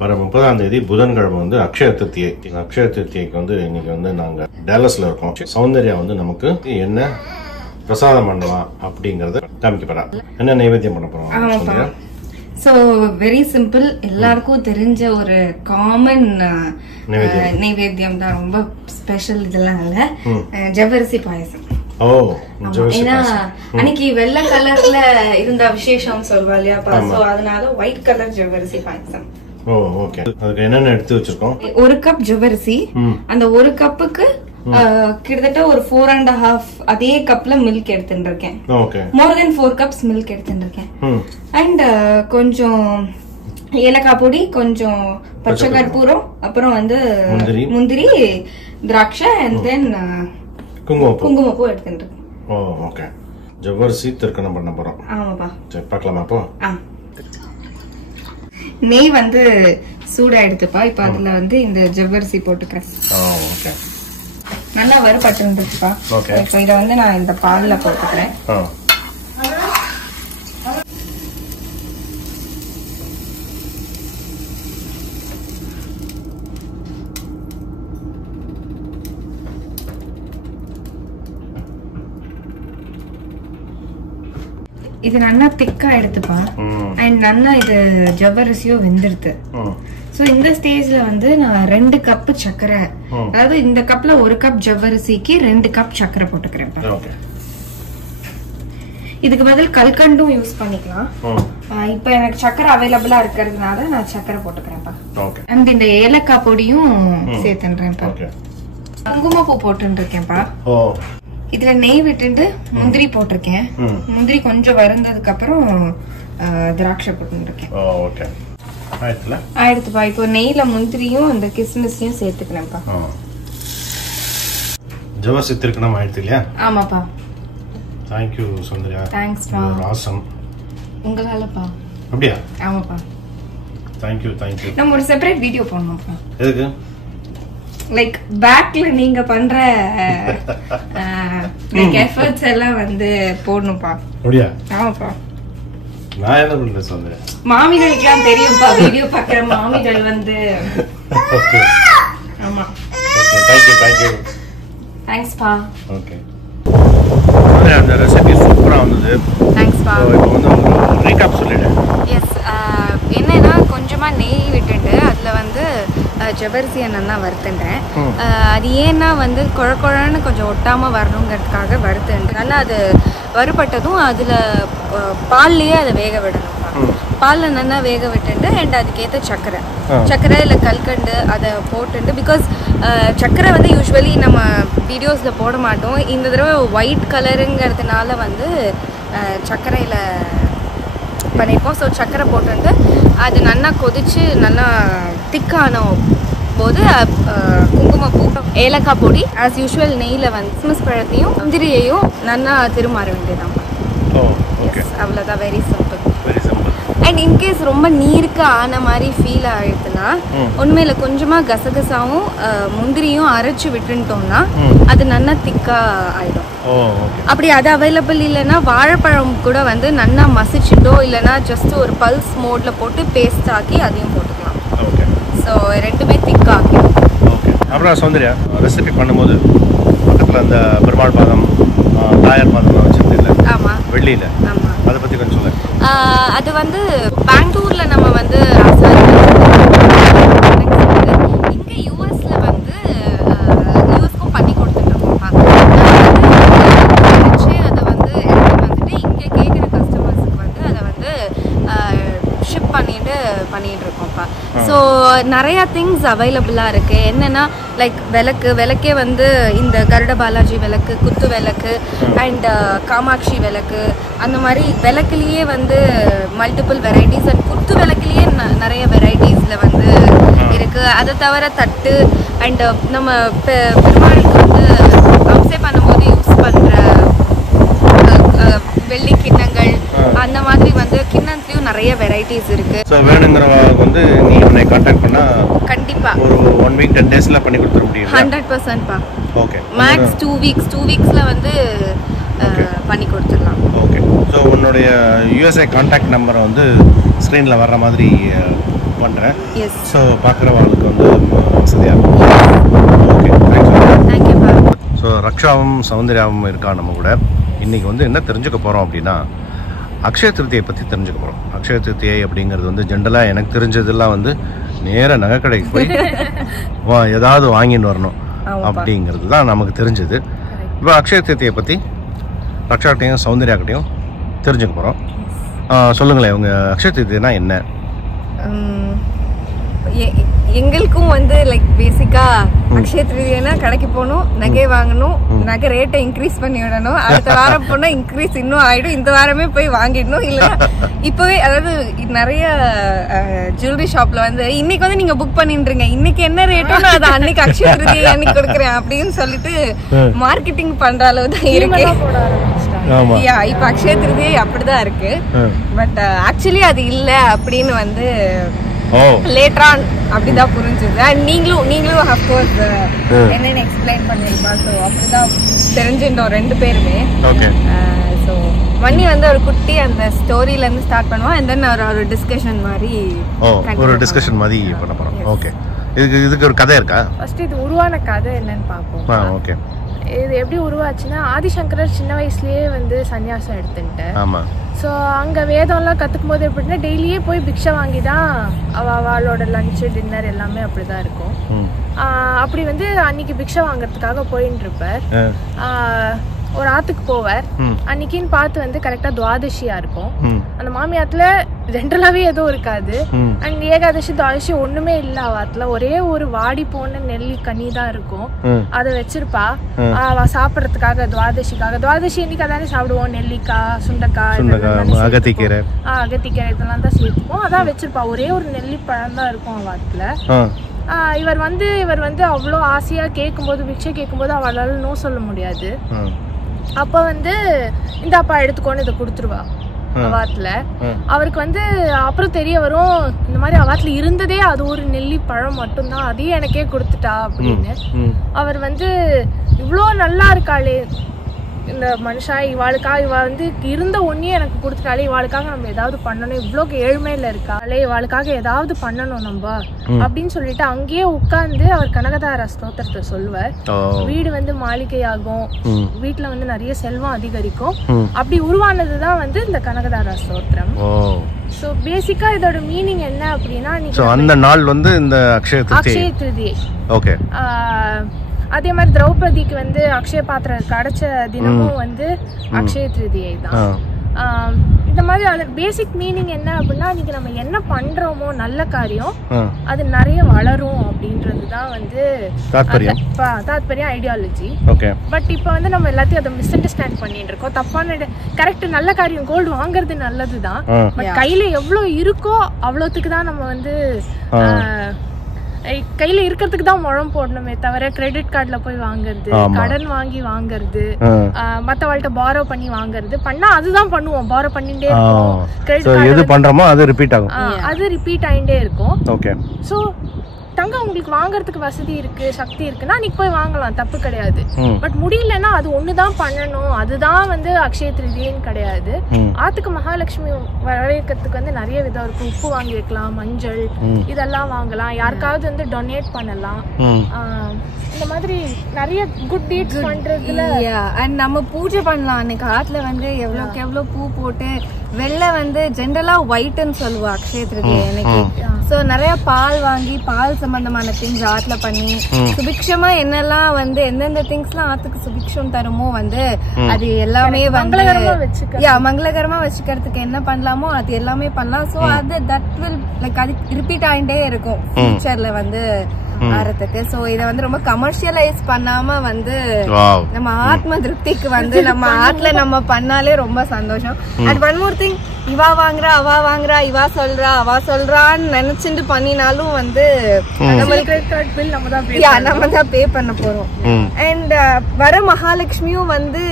வர 30ஆம் தேதி புதன்கிழமை வந்து அக்ஷய திருத்தியை. அக்ஷய திருத்தியைக்கு வந்து இன்னைக்கு வந்து நாங்க டேலஸ்ல இருக்கோம். சௌந்தர்யா வந்து நமக்கு என்ன பிரசாதம் பண்ணலாம் அப்படிங்கறத காமிக்க போறா. என்ன நைவேத்தியம் பண்ண போறோம்? So very simple, எல்லாருக்கும் தெரிஞ்ச ஒரு காமன் நைவேத்தியம் தான், ரொம்ப ஸ்பெஷல் இதெல்லாம் இல்ல. ஜவ்வரிசி பாயசம். ஏன்னா அன்னைக்கு வெள்ளை கலர்ல இருந்த விசேஷம் சொல்வா இல்லையாப்பா, சோ அதனால ஒயிட் கலர் ஜவ்வரிசி பாயசம். ஓகே. அதுக்கு என்னென்ன எடுத்து வச்சிருக்கோம்? 1 கப் ஜவ்வரிசி, அந்த 1 கப்புக்கு கிட்டத்தட்ட ஒரு 4.5 அதே கப்ல மில்க் எடுத்துட்டு இருக்கேன். மோர் தென் 4 கப்ஸ் மில்க் எடுத்துட்டு இருக்கேன். அண்ட் கொஞ்சம் ஏலக்காய் பொடி, கொஞ்சம் பச்சை கற்பூரம், அப்புறம் வந்து முந்திரி, திராட்சை, அண்ட் தென் குங்குமப்பூ எடுத்துட்டு இருக்கேன். ஓகே. ஜவ்வரிசி திருக்கணம் பண்ண போறோம். ஆமாப்பா. சரி பார்க்கலாமா? அப்போ நெய் வந்து சூடா எடுத்துப்பா. இப்ப அதுல வந்து இந்த ஜவ்வரிசி போட்டுக்கிறேன். ஓகே. நல்லா வறுபட்டு இருந்துச்சுப்பா. இப்போ இத வந்து நான் இந்த பால்ல போட்டுக்கிறேன். இது நல்லா திக்கா எடுத்துப்பா. அண்ட் நல்லா இது ஜவ்வரிசியும் வெந்துருது. சோ இந்த ஸ்டேஜ்ல வந்து நான் 2 கப் சக்கரை, அதாவது இந்த கப்ல 1 கப் ஜவ்வரிசிக்கு 2 கப் சக்கரை போட்டுக்கிறேன். இதுக்கு பதில் கல்கண்டும் யூஸ் பண்ணிக்கலாம். இப்ப எனக்கு சக்கரை அவைலபிளா இருக்கிறதுனால நான் சக்கரை போட்டுக்கிறேன்ப்பா. அண்ட் இந்த ஏலக்காய் பொடியும் சேர்த்துன்றேன்ப்பா. குங்குமப்பூ போட்டு இருக்கேன்ப்பா. இதுல நெய் விட்டுட்டு முந்திரி போட்டிருக்கேன். முந்திரி கொஞ்சம் வருந்ததுக்கு அப்புறம் திராட்சை போட்டுருக்கேன். ஆயிடுத்துப்பா. இப்போ நெய்ல முந்திரியும் அந்த கிஸ்மிஸையும் சேர்த்துக்கிறேன்ப்பா. ஜவ்வரிசி திருக்கணம் ஆயிடுது இல்லையா? ஆமாப்பா. Thank you Soundarya. Thanks பா. ஆசம். உங்களாலப்பா. அப்படியே? ஆமாப்பா. Thank you. நம்ம ஒரு செப்பரேட் வீடியோ பண்ணனும்ப்பா. எதுக்கு? லைக் பேக்ல நீங்க பண்ற லைக் எஃபர்ட்ஸ் எல்லாம் வந்து போடணும்ப்பா. அப்படியே? ஆமாப்பா. நான் என்ன பண்றேன் சௌந்தர்யா? மாமிகளுக்குலாம் தெரியும்ப்பா, வீடியோ பார்க்குற மாமிகள் வந்து. ஓகே. ஆமா. ஓகே. Thank you. Thanks பா. ஓகே. அந்த ரெசிபி சூப்பரா வந்தது. Thanks பா. இப்போ வந்து ஒரு ரீகேப் சொல்லிடு. எஸ், என்னன்னா கொஞ்சமா நெய் விட்டுட்டு அதுல வந்து ஜவ்வரிசியை நல்லா வறுத்துட்டேன். அது ஏன்னா வந்து குழன்னு கொஞ்சம் ஒட்டாம வரணுங்கிறதுக்காக வறுத்துட்டு நல்லா அது வறுபட்டதும் அதுல பால்லையே அதை வேக விடணும். பால்ல நல்லா வேக விட்டுட்டு அண்ட் அதுக்கேற்ற சர்க்கரை இல்லை கல்கண்டு அதை போட்டுட்டு, பிகாஸ் சர்க்கரை வந்து யூஸ்வலி நம்ம வீடியோஸில் போட மாட்டோம். இந்த தடவை ஒயிட் கலருங்கிறதுனால வந்து சர்க்கரையில் பண்ணியிருக்கோம். ஸோ சர்க்கரை போட்டுட்டு அது நல்லா கொதிச்சு நல்லா திக்கான போது குங்குமப்பூ, ஏலக்காய் பொடி, ஆஸ் யூஸ்வல் நெய்யில் வந்து கிஸ்மிஸ் பழத்தையும் முந்திரியையும் நல்லா திருமாற வேண்டியதான். அவ்வளோதான். Very simple. அண்ட் இன்கேஸ் ரொம்ப நீருக்கு ஆன மாதிரி ஃபீல் ஆயிடுதுன்னா உண்மையில கொஞ்சமா கசகசாவும் முந்திரியும் அரைச்சு விட்டுட்டோம்னா அது நல்லா திக்கா ஆயிடும். அப்படி அது அவைலபிள் இல்லைன்னா வாழைப்பழம் கூட வந்து நல்லா மசிச்சுட்டோ இல்லைன்னா ஜஸ்ட் ஒரு பல்ஸ் மோட்ல போட்டு பேஸ்ட் ஆக்கி அதையும் போட்டுக்கலாம். ஸோ ரெண்டுமே திக்கா ஆக்கிடும். அப்புறம் சௌந்தர்யா ரெசிபி பண்ணும்போது பக்கத்தில் அந்த பெருமாள் பாதம், தாயார் பாதம் வச்சிருந்தீங்க. ஆமா, வெள்ளியில. ஆமா, அதை பத்தி கொஞ்சம் சொல்லுங்க. அது வந்து பெங்களூர்ல நம்ம வந்து இங்க யூஎஸ்ல வந்து யூஎஸ்க்கும் பண்ணி கொடுத்துட்டு இருக்கோம். அதை வந்து எடுத்து வந்துட்டு இங்க கேட்குற கஸ்டமர்ஸுக்கு வந்து அதை வந்து ஷிப் பண்ணிட்டு இருக்கோம்ப்பா. ஸோ நிறையா திங்ஸ் அவைலபிளாக இருக்குது. என்னென்னா லைக் விளக்கே வந்து இந்த கருட பாலாஜி விளக்கு, குத்து விளக்கு அண்ட் காமாட்சி விளக்கு, அந்த மாதிரி விளக்குலேயே வந்து மல்டிபிள் வெரைட்டிஸ் அண்ட் குத்து விளக்குலேயே நிறைய வெரைட்டிஸில் வந்து இருக்குது. அதை தவிர தட்டு அண்ட் நம்ம பெருமாளுக்கு வந்து அப்சை பண்ணும்போது யூஸ் பண்ணுற வெள்ளி கிண்ணங்கள், அந்த மாதிரி வந்து கிண்ணத்துலயும் நிறைய வெரைட்டிஸ் இருக்கு. சோ வேணுங்கறவங்க வந்து நீங்க என்னை கான்டாக்ட் பண்ணா கண்டிப்பா ஒரு 1 வீக் 10 டேஸ்ல பண்ணி கொடுத்துற முடியும். 100% பா. ஓகே. மேக்ஸ் 2 வீக்ஸ்ல வந்து பண்ணி கொடுத்துடலாம். ஓகே. சோ உன்னுடைய USA கான்டாக்ட் நம்பரை வந்து ஸ்கிரீன்ல வர்ற மாதிரி பண்ணுறேன். எஸ். ஸோ பார்க்குறவங்களுக்கு வந்து வசதியாக இருக்கும். Okay, thank you. ஸோ ரக்ஷாவும் சௌந்தர்யாவும் இருக்கா நம்ம கூட. இன்றைக்கி வந்து என்ன தெரிஞ்சுக்க போகிறோம் அப்படின்னா, அக்ஷய திருத்தியை பற்றி தெரிஞ்சுக்க போகிறோம். அக்ஷய திருத்தியை அப்படிங்கிறது வந்து ஜென்ரலாக எனக்கு தெரிஞ்சதெல்லாம் வந்து நேராக நகைக்கடைக்கு போய் ஏதாவது வாங்கின்னு வரணும் அப்படிங்கிறது தான் நமக்கு தெரிஞ்சது. இப்போ அக்ஷய திருத்தியை பற்றி ரக்ஷாக்கிட்டையும் சௌந்தர்யாக்கிட்டையும் தெரிஞ்சுக்க போகிறோம். சொல்லுங்களேன், உங்க அக்ஷய திருத்தியனா என்ன? எங்களுக்கும் வந்து லைக் பேசிக்கா அக்ஷய திருத்தியனா கடைக்கு போகணும், நகை வாங்கணும், நகை ரேட்டை இன்க்ரீஸ் பண்ணி விடணும், அடுத்த வாரம் போனா இன்க்ரீஸ் இன்னும் ஆயிடும், இந்த வாரமே போய் வாங்கிடணும். இல்லைன்னா இப்பவே அதாவது நிறைய ஜுவல்லரி ஷாப்ல வந்து இன்னைக்கு வந்து நீங்க புக் பண்ணிட்டுருங்க, இன்னைக்கு என்ன ரேட்டோ நான் அதை அன்னைக்கு அக்ஷய திருத்தியை அன்னைக்கு கொடுக்குறேன் அப்படின்னு சொல்லிட்டு மார்க்கெட்டிங் பண்ற அளவு தான் இருக்கு. இப்ப அக்ஷய திருத்தியை அப்படிதான் இருக்கு. பட் ஆக்சுவலி அது இல்ல அப்படின்னு வந்து லேட்டர் ஆன் அப்படிதான் புரிஞ்சது. அண்ட் நீங்களும் அஃப்கோர்ஸ் என்னன்னு எக்ஸ்பிளைன் பண்ணிருப்பா. ஸோ அப்படிதான் தெரிஞ்சுட்டோம் ரெண்டு பேருமே. ஸோ மணி வந்து ஒரு குட்டி அந்த ஸ்டோரியில இருந்து ஸ்டார்ட் பண்ணுவோம். அண்ட் தென் ஒரு டிஸ்கஷன் மாதிரி பண்ண போறோம். ஓகே, இதுக்கு ஒரு கதை இருக்கா? ஃபர்ஸ்ட் இது உருவான கதை என்னன்னு பார்ப்போம். ஓகே, இது எப்படி உருவாச்சுன்னா, ஆதிசங்கரர் சின்ன வயசுலயே வந்து சன்னியாசம் எடுத்துட்டு, ஸோ அங்கே வேதம்லாம் கற்றுக்கும் போது எப்படின்னா டெய்லியே போய் பிக்ஷை வாங்கி தான் அவளோட லஞ்சு டின்னர் எல்லாமே அப்படிதான் இருக்கும். அப்படி வந்து அன்னைக்கு பிக்ஷை வாங்கறதுக்காக போயின்னு இருப்பார். ஒரு ஆத்துக்கு போவார். அன்னைக்குன்னு பார்த்து வந்து கரெக்டா துவாதசியா இருக்கும். அந்த மாமியாத்துல ஜென்ரலாவே எதுவும் இருக்காது. அண்ட் ஏகாதசி துவாதசி ஒண்ணுமே இல்ல. அவத்துல ஒரே ஒரு வாடி போன நெல்லி கனி தான் இருக்கும். அதை வச்சிருப்பா அவ சாப்பிடறதுக்காக துவாதசிக்காக. துவாதசி இன்னைக்கு அதானே சாப்பிடுவோம், நெல்லிக்காய், சுண்டைக்காய், அகத்திக்கீரை இதெல்லாம் தான் சேர்த்துப்போம். அதான் வச்சிருப்பா. ஒரே ஒரு நெல்லி பழம் தான் இருக்கும் அவத்துல. இவர் வந்து அவ்வளோ ஆசையா கேட்கும்போது, பிக்ஷை கேட்கும்போது அவளால நோ சொல்ல முடியாது. அப்ப வந்து இந்த அப்பா எடுத்துக்கோன்னு இதை கொடுத்துருவா அவாத்துல. அவருக்கு வந்து அப்புறம் தெரிய வரும், இந்த மாதிரி அவாத்துல இருந்ததே அது ஒரு நெல்லி பழம் மட்டும்தான், அதையே எனக்கே கொடுத்துட்டா அப்படின்னு. அவர் வந்து இவ்வளோ நல்லா இருக்காளே இந்த மனுஷா, இவாளுக்காக இவ வந்து இருந்த ஒன்னே எனக்கு கொடுத்துட்டாலே, இவாளுக்காக நம்ம ஏதாவது பண்ணணும், இவ்வளோக்கு ஏழ்மையில இருக்காளே, இவாளுக்காக ஏதாவது பண்ணணும் நம்ம அப்படின்னு சொல்லிட்டு அங்கேயே உட்கார்ந்து அவர் கனகதார ஸ்தோத்திரத்தை சொல்லுவார். வீடு வந்து மாளிகையாகும், வீட்டுல வந்து நிறைய செல்வம் அதிகரிக்கும். அப்படி உருவானதுதான் வந்து இந்த கனகதார ஸ்தோத்திரம். சோ பேசிக்கா இதோட மீனிங் என்ன அப்படின்னா, அந்த நாள் வந்து இந்த அக்ஷய திருதியை. ஓகே, அதே மாதிரி திரௌபதிக்கு வந்து அக்ஷய பாத்திரம் கிடைச்ச தினமும் வந்து அக்ஷய திருதியை தான். இந்த மாதிரி அதோட பேசிக் மீனிங் என்ன அப்படின்னா, இன்னைக்கு நம்ம என்ன பண்றோமோ நல்ல காரியம் அது நிறைய வளரும் அப்படின்றதுதான் வந்து தாத்பரியம், ஐடியாலஜி. பட் இப்ப வந்து நம்ம எல்லாத்தையும் அதை மிஸ் அண்டர்ஸ்டாண்ட் பண்ணிட்டு இருக்கோம். தப்பான கரெக்ட், நல்ல காரியம் கோல்டு வாங்குறது நல்லதுதான். பட் கையில எவ்வளவு இருக்கோ அவ்வளவுக்கு தான் நம்ம வந்து கையில இருக்கிறதுக்கு தான் முழம் போடணுமே தவிர கிரெடிட் கார்டுல போய் வாங்குறது, கடன் வாங்கி வாங்குறது, மத்தவள்கிட்ட பாரோ பண்ணி வாங்குறது பண்ணா அதுதான் பண்ணுவோம். பாரோ பண்ணிட்டே இருக்கும், அது ரிப்பீட் ஆயிட்டே இருக்கும். சோ தங்கம் உங்களுக்கு வாங்குறதுக்கு வசதி இருக்கு, சக்தி இருக்குன்னா நீங்க போய் வாங்கலாம், தப்பு கிடையாது. பட் முடியலன்னா அது ஒண்ணுதான் பண்ணணும், அதுதான் வந்து அக்ஷய திருதியன்னு கிடையாது. ஆத்துக்கு மகாலட்சுமி வரவேற்கிறதுக்கு வந்து நிறைய விதம் இருக்கு. உப்பு வாங்கி வைக்கலாம், மஞ்சள் இதெல்லாம் வாங்கலாம், யாருக்காவது வந்து டொனேட் பண்ணலாம். இந்த மாதிரி நிறைய குட் டீட்ஸ் பண்றதுல அண்ட் நம்ம பூஜை பண்ணலாம். அன்னைக்கு ஆத்துல வந்து எவ்வளவுக்கு எவ்வளவு பூ போட்டு, வெள்ளை வந்து ஜென்ரலா ஒயிட்னு சொல்லுவா அக்ஷய திருதியை எனக்கு. சோ நிறைய பால் வாங்கி பால் சம்பந்தமான திங்ஸ் ஆத்துல பண்ணி சுபிக்ஷமா என்னெல்லாம் வந்து எந்தெந்த திங்ஸ் எல்லாம் ஆத்துக்கு சுபிக்ஷம் தருமோ வந்து அது எல்லாமே வந்து மங்களகரமா வச்சுக்கிறதுக்கு என்ன பண்ணலாமோ அது எல்லாமே பண்ணலாம். சோ அது தட் வில் லைக் அது ரிப்பீட் ஆயிட்டே இருக்கும் ஃபியூச்சர்ல வந்து ஆறதுக்கு. சோ இத வந்து ரொம்ப கமர்ஷியலைஸ் பண்ணாம வந்து நம்ம ஆத்ம திருப்திக்கு வந்து நம்ம ஆத்துல நம்ம பண்ணாலே ரொம்ப சந்தோஷம். அண்ட் ஒன் மோர் திங், இவா வாங்குறா அவா வாங்குறா, இவா சொல்றா அவா சொல்றான்னு நினைச்சுட்டு பண்ணினாலும் வந்து நம்ம தான் பே பண்ண போறோம். அண்ட் வர மகாலட்சுமியும் வந்து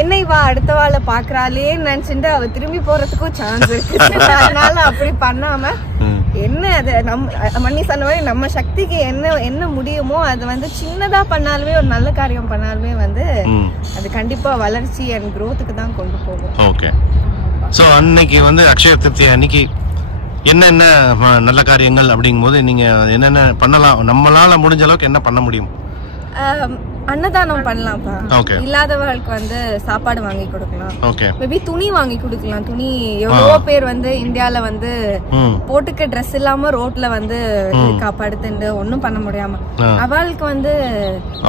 என்ன இவா அடுத்த வாழை பாக்குறாளேன்னு நினைச்சுட்டு அவ திரும்பி போறதுக்கும் சான்ஸ் இருக்கு. அதனால அப்படி பண்ணாம என்ன அது நம்ம மண்ணி சொன்ன மாதிரி நம்ம சக்திக்கு என்ன முடியுமோ அது வந்து சின்னதா பண்ணாலுமே, ஒரு நல்ல காரியம் பண்ணாலுமே வந்து அது கண்டிப்பா வளர்ச்சி அண்ட் growthக்கு தான் கொண்டு போகும். ஓகே, சோ அன்னைக்கு வந்து அக்ஷய திருத்தியை அன்னைக்கு என்னென்ன நல்ல காரியங்கள் அப்படிங்கும்போது நீங்க என்னென்ன பண்ணலாம், நம்மளால முடிஞ்ச அளவுக்கு என்ன பண்ண முடியும்? அன்னதானம் பண்ணலாம்ப்பா. இல்லாதவர்களுக்கு வந்து சாப்பாடு வாங்கி கொடுக்கலாம். மேபி துணி வாங்கி கொடுக்கலாம். துணி எவ்வளவோ பேர் வந்து இந்தியால வந்து போட்டுக்க ட்ரெஸ் இல்லாம ரோட்ல வந்து படுத்துட்டு ஒன்னும் பண்ண முடியாம அவளுக்கு வந்து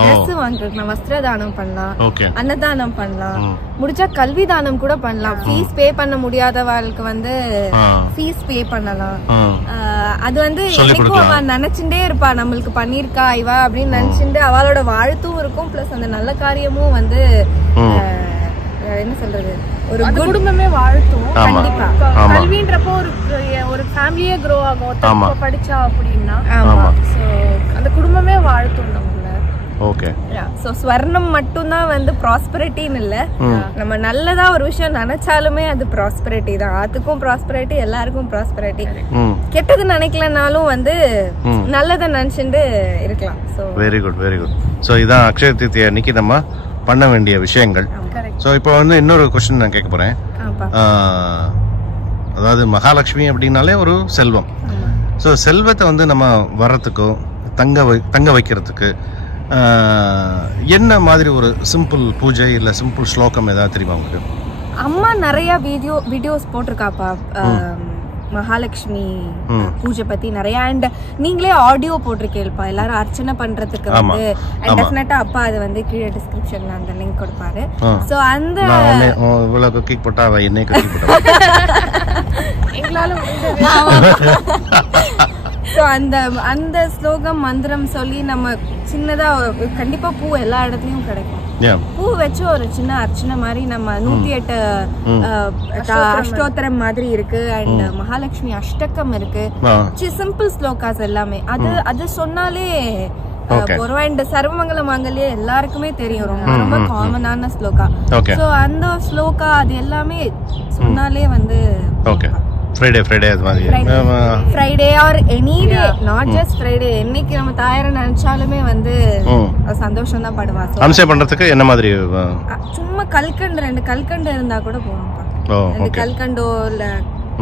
ட்ரெஸ் வாங்கி கொடுக்கலாம். வஸ்திர தானம் பண்ணலாம், அன்னதானம் பண்ணலாம், முடிஞ்சா கல்வி தானம் கூட பண்ணலாம். ஃபீஸ் பே பண்ண முடியாதவளுக்கு வந்து ஃபீஸ் பே பண்ணலாம். அது வந்து எனக்கும் அவ நினைச்சுட்டே இருப்பா, நம்மளுக்கு பண்ணிருக்கா இவா அப்படின்னு நினைச்சுட்டு அவளோட வாழ்த்தும் இருக்கும். பிளஸ் அந்த நல்ல காரியமும் வந்து என்ன சொல்றது, ஒரு குடும்பமே வாழ்த்தும். கண்டிப்பா கல்வின்றப்போ ஒரு ஃபேமிலியே க்ரோ ஆகும் படிச்சா அப்படின்னா. அந்த குடும்பமே வாழ்த்தும் நம்மள. ஓகே. சோ ஸ்வர்ணம் மட்டும் தான் வந்து ப்ராஸ்பரிட்டின்னு இல்ல, நம்ம நல்லதா ஒரு விஷயம் நினைச்சாலுமே அது ப்ராஸ்பரிட்டி தான். அதுக்கும் ப்ராஸ்பரிட்டி, எல்லாருக்கும் ப்ராஸ்பரிட்டி. கெட்டது நினைக்கலனாலும் வந்து நல்லதை நினைச்சுட்டு இருக்கலாம். So very good, very good. So இதான் அக்ஷய திருத்தியை அன்னைக்கு நம்ம பண்ண வேண்டிய விஷயங்கள். சோ இப்போ வந்து இன்னொரு क्वेश्चन நான் கேட்க போறேன். அதாவது மகாலட்சுமி அப்படின்னாலே ஒரு செல்வம். சோ செல்வத்தை வந்து நம்ம வரத்துக்கோ தங்க வைக்கிறதுக்கு என்ன மாதிரி ஒரு சிம்பிள் பூஜை இல்ல சிம்பிள் ஸ்லோகம் ஏதாவது தெரியுமா உங்களுக்கு? அம்மா நிறைய வீடியோஸ் போட்டிருக்காப்பா மகாலட்சுமி பூஜை பத்தி நிறைய. அண்ட் நீங்களே ஆடியோ போட்டிருக்கேள்ப்பா எல்லாரும் அர்ச்சனை பண்றதுக்கு வந்து. டெஃபினட்டா அப்பா அது வந்து கீழே டிஸ்கிரிப்ஷன்ல அந்த லிங்க் கொடுப்பாரு. சோ அந்த இவ்வளவு கிக் போட்டா அவ என்ன கிக் போட்டா எங்களால சோ அந்த ஸ்லோகம் மந்திரம் சொல்லி நம்ம சின்னதா கண்டிப்பா பூ எல்லா இடத்துலயும் கிடைக்கும். பூ வச்சு ஒரு சின்ன அர்ச்சனை மாதிரி நம்ம 108 அஷ்டோத்திரம் மாதிரி இருக்கு. அண்ட் மகாலட்சுமி அஷ்டகம் இருக்கு. சிம்பிள் ஸ்லோகாஸ் எல்லாமே அது சொன்னாலே அண்ட் சர்வமங்கல மாங்கல்யே எல்லாருக்குமே தெரியும். ரொம்ப ரொம்ப காமனான ஸ்லோகா. சோ அந்த ஸ்லோகா அது எல்லாமே சொன்னாலே வந்து ஃப்ரைடே அது மாதிரி Friday or any day, not just Friday. என்னைக்கு நம்ம தாயார நினைச்சாலுமே வந்து சந்தோஷம் தான் படுவா. அம்சே பண்றதுக்கு என்ன மாதிரி சும்மா கல்கண்டு 2 கல்கண்டு இருந்தா கூட போதும்பா. 2 கல்கண்டோ இல்ல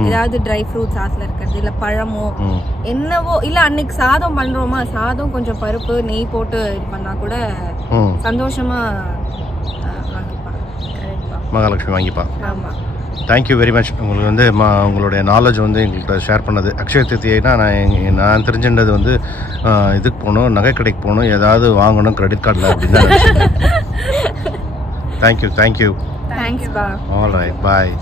ஏதாவது ட்ரை ஃப்ரூட்ஸ் ஆத்துல இருக்கிறது, இல்ல பழமோ என்னவோ, இல்ல அன்னைக்கு சாதம் பண்றோமா சாதம் கொஞ்சம் பருப்பு நெய் போட்டு இது பண்ணா கூட சந்தோஷமா வாங்கிப்பா. மகாலட்சுமி வாங்கிப்பா. ஆமா. Thank you very much. உங்களுக்கு வந்து உங்களுடைய நாலேஜ் வந்து எங்கள்கிட்ட ஷேர் பண்ணது. அக்ஷய திருத்தியைனா நான் தெரிஞ்சின்றது வந்து இதுக்கு போகணும், நகை கடைக்கு போகணும், ஏதாவது வாங்கணும் கிரெடிட் கார்டில் அப்படின்னு தான். தேங்க்யூ. தேங்க்ஸ் பா. ஆல் ரைட், பாய்.